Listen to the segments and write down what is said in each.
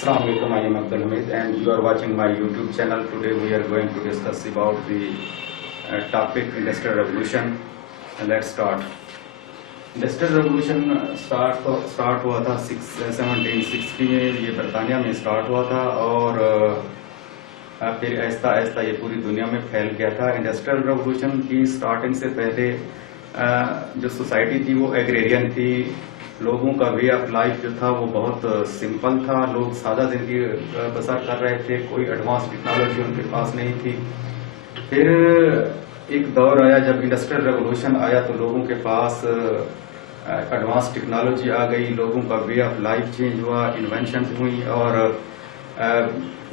Assalamu alaikum, I am Abdul Hamid and you are watching my YouTube channel. Today we are going to discuss about the topic Industrial Revolution. And let's start. Industrial Revolution start हुआ था 1760 में, ये बरतानिया में start हुआ था और फिर आहिस्ता आहिस्ता ये पूरी दुनिया में फैल गया था। इंडस्ट्रियल रेवोल्यूशन की स्टार्टिंग से पहले जो सोसाइटी थी वो एग्रेरियन थी। लोगों का वे ऑफ लाइफ जो था वो बहुत सिंपल था। लोग सादा जिंदगी बसर कर रहे थे, कोई एडवांस टेक्नोलॉजी उनके पास नहीं थी। फिर एक दौर आया जब इंडस्ट्रियल रेवोल्यूशन आया तो लोगों के पास एडवांस टेक्नोलॉजी आ गई, लोगों का वे ऑफ लाइफ चेंज हुआ, इन्वेंशन हुई और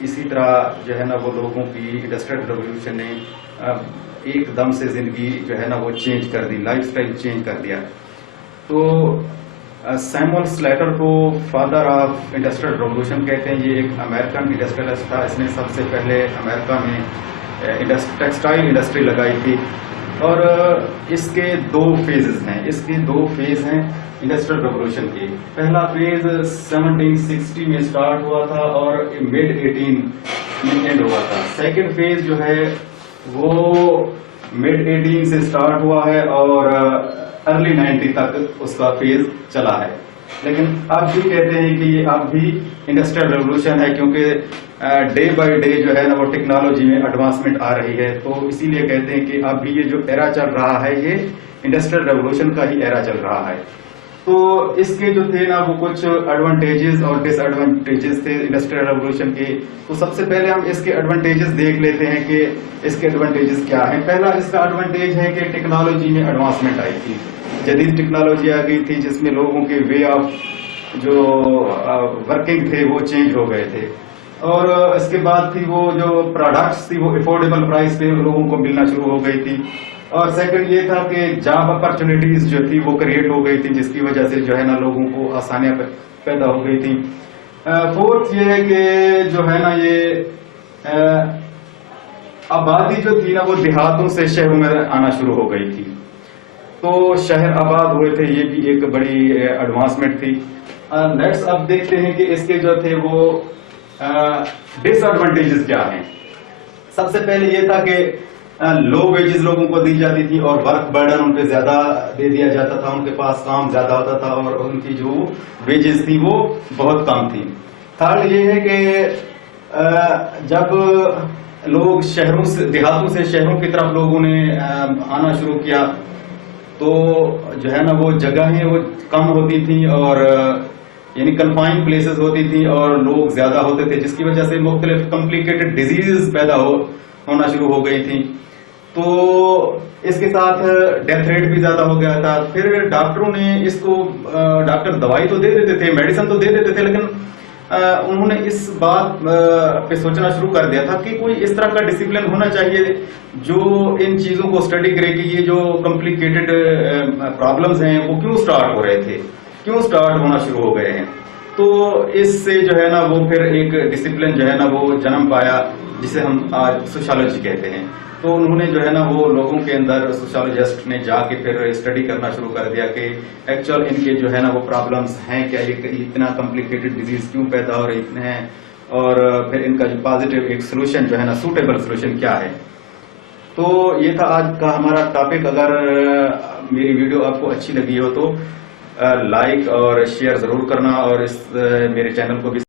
इसी तरह जो है ना वो लोगों की इंडस्ट्रियल रेवोल्यूशन ने एकदम से जिंदगी जो है ना वो चेंज कर दी, लाइफ स्टाइल चेंज कर दिया। तो सैमुअल स्लेटर को फादर ऑफ इंडस्ट्रियल रेवोल्यूशन कहते हैं। ये एक अमेरिकन इंडस्ट्रियलिस्ट था। इसने सबसे पहले अमेरिका में टेक्सटाइल इंडस्ट्री लगाई थी और इसके दो फेजेस हैं। इसके दो फेज हैं इंडस्ट्रियल रेवोल्यूशन के। पहला फेज 1760 में स्टार्ट हुआ था और मिड 18 में एंड हुआ था। सेकेंड फेज जो है वो मिड 18 से स्टार्ट हुआ है और अर्ली 90 तक उसका फेज चला है। लेकिन अब भी कहते हैं कि ये अब भी इंडस्ट्रियल रेवोल्यूशन है, क्योंकि डे बाय डे जो है ना वो टेक्नोलॉजी में एडवांसमेंट आ रही है। तो इसीलिए कहते हैं कि अब भी ये जो एरा चल रहा है ये इंडस्ट्रियल रेवोल्यूशन का ही एरा चल रहा है। तो इसके जो थे ना वो कुछ एडवांटेजेस और डिसएडवांटेजेस थे इंडस्ट्रियल रेवोल्यूशन के। तो सबसे पहले हम इसके एडवांटेजेस देख लेते हैं कि इसके एडवांटेजेस क्या हैं। पहला इसका एडवांटेज है कि टेक्नोलॉजी में एडवांसमेंट आई थी, जदीद टेक्नोलॉजी आ गई थी जिसमें लोगों के वे ऑफ जो वर्किंग थे वो चेंज हो गए थे। और इसके बाद थी वो जो प्रोडक्ट्स थी वो अफोर्डेबल प्राइस पे लोगों को मिलना शुरू हो गई थी। और सेकंड ये था कि जॉब अपॉर्चुनिटीज जो थी वो क्रिएट हो गई थी, जिसकी वजह से जो है ना लोगों को आसानियां पैदा हो गई थी। फोर्थ ये है कि जो है ना ये आबादी जो थी ना वो देहातों से शहरों में आना शुरू हो गई थी। तो शहर आबाद हुए थे, ये भी एक बड़ी एडवांसमेंट थी। नेक्स्ट अब देखते हैं कि इसके जो थे वो डिसएडवांटेजेस क्या हैं। सबसे पहले ये था कि लो वेजेस लोगों को दी जाती थी और वर्क बर्डन उन पे ज्यादा दे दिया जाता था, उनके पास काम ज्यादा होता था और उनकी जो वेजेस थी वो बहुत कम थी। थर्ड ये है कि जब लोग शहरों से देहातों से शहरों की तरफ लोगों ने आना शुरू किया तो जो है ना वो जगहें वो कम होती थी और यानी कन्फाइंड प्लेसेस होती थी और लोग ज्यादा होते थे, जिसकी वजह से मुख्तलिफ कॉम्प्लिकेटेड डिजीज पैदा होना शुरू हो गई थी। तो इसके साथ डेथ रेट भी ज्यादा हो गया था। फिर डॉक्टरों ने इसको डॉक्टर दवाई तो दे देते थे, मेडिसिन तो दे देते थे, लेकिन उन्होंने इस बात पे सोचना शुरू कर दिया था कि कोई इस तरह का डिसिप्लिन होना चाहिए जो इन चीजों को स्टडी करे कि ये जो कॉम्प्लिकेटेड प्रॉब्लम्स हैं वो क्यों स्टार्ट हो रहे थे, क्यों स्टार्ट होना शुरू हो गए हैं। तो इससे जो है ना वो फिर एक डिसिप्लिन जो है ना वो जन्म पाया, जिसे हम आज सोशियोलॉजी कहते हैं। तो उन्होंने जो है ना वो लोगों के अंदर सोशियोलॉजिस्ट ने जाके फिर स्टडी करना शुरू कर दिया कि एक्चुअल इनके जो है ना वो प्रॉब्लम्स हैं क्या, ये इतना कॉम्प्लिकेटेड डिजीज क्यों पैदा हो रहे हैं और फिर इनका जो पॉजिटिव एक सोल्यूशन जो है ना सूटेबल सोल्यूशन क्या है। तो ये था आज का हमारा टॉपिक। अगर मेरी वीडियो आपको अच्छी लगी हो तो लाइक और शेयर जरूर करना और इस मेरे चैनल को भी